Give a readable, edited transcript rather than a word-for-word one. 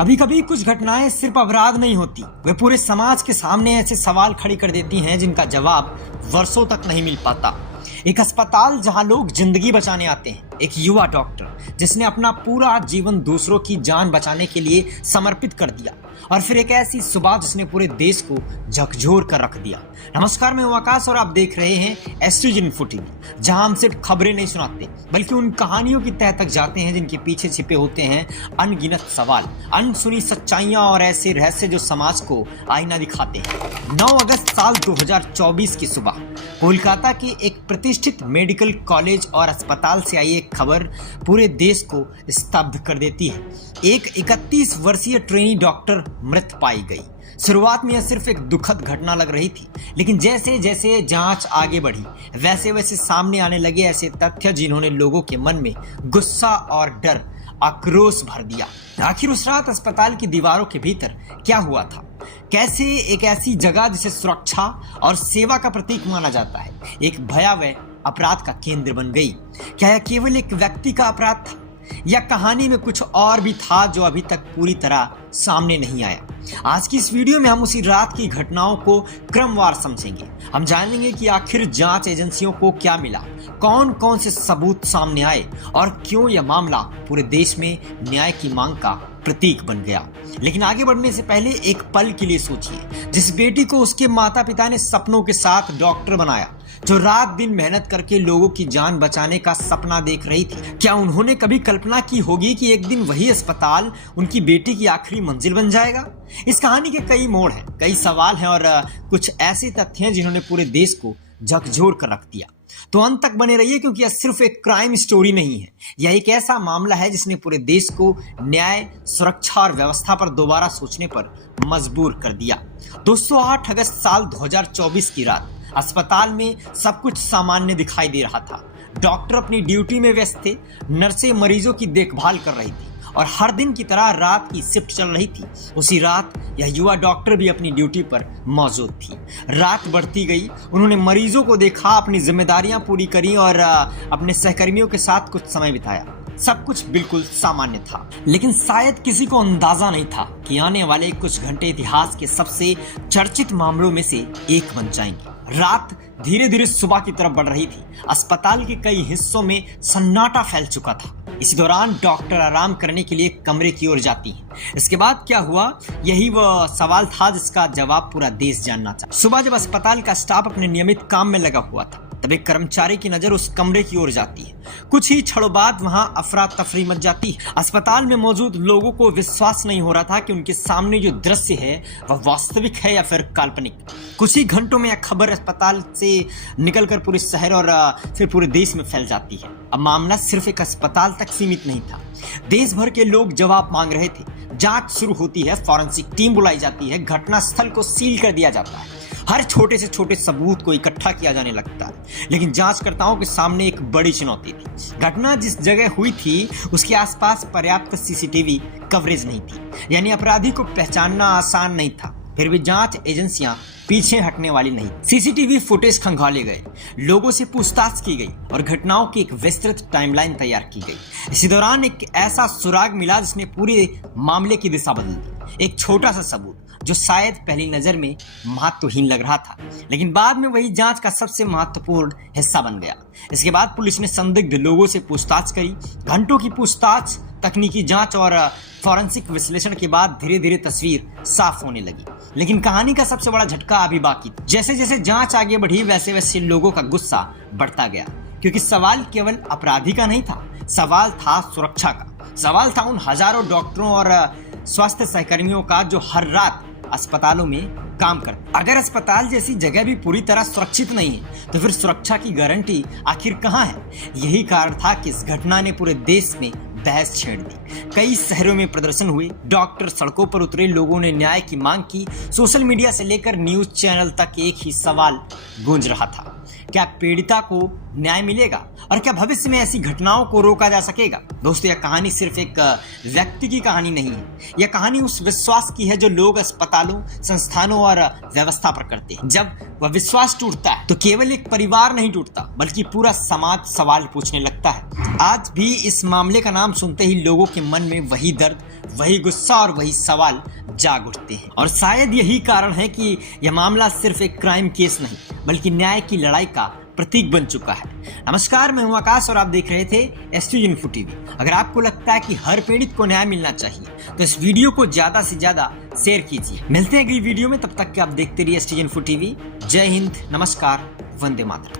कभी कभी कुछ घटनाएं सिर्फ अपराध नहीं होती, वे पूरे समाज के सामने ऐसे सवाल खड़े कर देती हैं जिनका जवाब वर्षों तक नहीं मिल पाता। एक अस्पताल जहां लोग जिंदगी बचाने आते हैं, एक युवा डॉक्टर जिसने अपना पूरा जीवन दूसरों की जान बचाने के लिए समर्पित कर दिया, और फिर एक ऐसी सुबह जिसने पूरे देश को झकझोर कर रख दिया। नमस्कार, मैं हूं आकाश और आप देख रहे हैं एसटीज इन्फो टीवी, जहां हम सिर्फ खबरें नहीं सुनाते बल्कि उन कहानियों की तह तक जाते हैं जिनके पीछे छिपे होते हैं अनगिनत सवाल, अनसुनी सच्चाइयां और ऐसे रहस्य जो समाज को आईना दिखाते हैं। 9 अगस्त साल 2024 की सुबह कोलकाता के एक प्रतिष्ठित मेडिकल कॉलेज और अस्पताल से आई एक खबर पूरे देश को स्तब्ध कर देती है। एक 31 वर्षीय ट्रेनी डॉक्टर मृत पाई गई। शुरुआत में यह सिर्फ एक दुखद घटना लग रही थी, लेकिन जैसे जैसे जांच आगे बढ़ी वैसे वैसे सामने आने लगे ऐसे तथ्य जिन्होंने लोगों के मन में गुस्सा और डर, आक्रोश भर दिया। आखिर उस रात अस्पताल की दीवारों के भीतर क्या हुआ था? कैसे एक ऐसी जगह जिसे सुरक्षा और सेवा का प्रतीक माना जाता है, एक भयावह अपराध का केंद्र बन गई? क्या यह केवल एक व्यक्ति का अपराध था, या कहानी में कुछ और भी था जो अभी तक पूरी तरह सामने नहीं आया? आज की इस वीडियो में हम उसी रात की घटनाओं को क्रमवार समझेंगे। हम जानेंगे कि आखिर जांच एजेंसियों को क्या मिला, कौन कौन से सबूत सामने आए और क्यों यह मामला पूरे देश में न्याय की मांग का प्रतीक बन गया। लेकिन आगे बढ़ने से पहले एक पल के लिए सोचिए, जिस बेटी को उसके माता पिता ने सपनों के साथ डॉक्टर बनाया, जो रात दिन मेहनत करके लोगों की जान बचाने का सपना देख रही थी, क्या उन्होंने कभी कल्पना की होगी कि एक दिन वही अस्पताल उनकी बेटी की आखिरी मंजिल बन जाएगा? इस कहानी के कई मोड़ हैं, कई सवाल हैं और कुछ ऐसे तथ्य हैं जिन्होंने पूरे देश को झकझोर कर रख दिया। तो अंत तक बने रहिए, क्योंकि यह सिर्फ एक क्राइम स्टोरी नहीं है, यह एक ऐसा मामला है जिसने पूरे देश को न्याय, सुरक्षा और व्यवस्था पर दोबारा सोचने पर मजबूर कर दिया। दोस्तों, 8 अगस्त साल 2024 की रात अस्पताल में सब कुछ सामान्य दिखाई दे रहा था। डॉक्टर अपनी ड्यूटी में व्यस्त थे, नर्सें मरीजों की देखभाल कर रही थी और हर दिन की तरह रात की शिफ्ट चल रही थी। उसी रात यह युवा डॉक्टर भी अपनी ड्यूटी पर मौजूद थी। रात बढ़ती गई, उन्होंने मरीजों को देखा, अपनी जिम्मेदारियां पूरी करी और अपने सहकर्मियों के साथ कुछ समय बिताया। सब कुछ बिल्कुल सामान्य था, लेकिन शायद किसी को अंदाजा नहीं था कि आने वाले कुछ घंटे इतिहास के सबसे चर्चित मामलों में से एक बन जाएंगे। रात धीरे धीरे सुबह की तरफ बढ़ रही थी। अस्पताल के कई हिस्सों में सन्नाटा फैल चुका था। इसी दौरान डॉक्टर आराम करने के लिए कमरे की ओर जाती हैं। इसके बाद क्या हुआ, यही वह सवाल था जिसका जवाब पूरा देश जानना चाहता। सुबह जब अस्पताल का स्टाफ अपने नियमित काम में लगा हुआ था, तब एक कर्मचारी की नजर उस कमरे की ओर जाती है। कुछ ही क्षणों बाद वहां अफरा तफरी मच जाती है। अस्पताल में मौजूद लोगों को विश्वास नहीं हो रहा था कि उनके सामने जो दृश्य है वह वास्तविक है या फिर काल्पनिक। कुछ ही घंटों में यह खबर अस्पताल से निकलकर पूरे शहर और फिर पूरे देश में फैल जाती है। अब मामला सिर्फ एक अस्पताल तक सीमित नहीं था, देश भर के लोग जवाब मांग रहे थे। जांच शुरू होती है, फॉरेंसिक टीम बुलाई जाती है, घटनास्थल को सील कर दिया जाता है, हर छोटे से छोटे सबूत को इकट्ठा किया जाने लगता है। लेकिन जांचकर्ताओं के सामने एक बड़ी चुनौती थी। घटना जिस जगह हुई थी उसके आसपास पर्याप्त सीसीटीवी कवरेज नहीं थी, यानी अपराधी को पहचानना आसान नहीं था। फिर भी जांच एजेंसियां पीछे हटने वाली नहीं। सीसीटीवी फुटेज खंगाले गए, लोगों से पूछताछ की गई और घटनाओं की एक विस्तृत टाइमलाइन तैयार की गई। इसी दौरान एक ऐसा सुराग मिला जिसने पूरे मामले की दिशा बदल दी। एक छोटा सा सबूत जो शायद पहली नजर में महत्वहीन लग रहा था, लेकिन बाद में वही जांच का सबसे महत्वपूर्ण हिस्सा बन गया। इसके बाद पुलिस ने संदिग्ध लोगों से पूछताछ करी। घंटों की पूछताछ, तकनीकी जांच और फॉरेंसिक विश्लेषण के बाद धीरे धीरे तस्वीर साफ होने लगी। लेकिन कहानी का सबसे बड़ा झटका अभी बाकी था। जैसे जैसे जांच आगे बढ़ी वैसे वैसे लोगों का गुस्सा बढ़ता गया, क्योंकि सवाल केवल अपराधी का नहीं था, सवाल था सुरक्षा का। सवाल था उन हजारों डॉक्टरों और स्वास्थ्य सहकर्मियों का जो हर रात अस्पतालों में काम करते। अगर अस्पताल जैसी जगह भी पूरी तरह सुरक्षित नहीं है तो फिर सुरक्षा की गारंटी आखिर कहाँ है? यही कारण था कि इस घटना ने पूरे देश में बहस छेड़ दी। कई शहरों में प्रदर्शन हुए, डॉक्टर सड़कों पर उतरे, लोगों ने न्याय की मांग की। सोशल मीडिया से लेकर न्यूज चैनल तक एक ही सवाल गूंज रहा था, क्या पीड़िता को न्याय मिलेगा और क्या भविष्य में ऐसी घटनाओं को रोका जा सकेगा? दोस्तों, यह कहानी सिर्फ एक व्यक्ति की कहानी नहीं है। यह कहानी उस विश्वास की है जो लोग अस्पतालों, संस्थानों और व्यवस्था पर करते हैं। जब वह विश्वास टूटता है तो केवल एक परिवार नहीं टूटता, बल्कि पूरा समाज सवाल पूछने लगता है। आज भी इस मामले का नाम सुनते ही लोगों के मन में वही दर्द, वही गुस्सा और वही सवाल जाग उठते हैं। और शायद यही कारण है कि यह मामला सिर्फ एक क्राइम केस नहीं, बल्कि न्याय की लड़ाई का प्रतीक बन चुका है। नमस्कार, मैं हूं आकाश और आप देख रहे थे एसटी इन्फो टीवी। अगर आपको लगता है कि हर पीड़ित को न्याय मिलना चाहिए तो इस वीडियो को ज्यादा से ज्यादा शेयर कीजिए। मिलते हैं अगली वीडियो में, तब तक के आप देखते रहिए एसटी इन्फो टीवी। जय हिंद, नमस्कार, वंदे मातरम।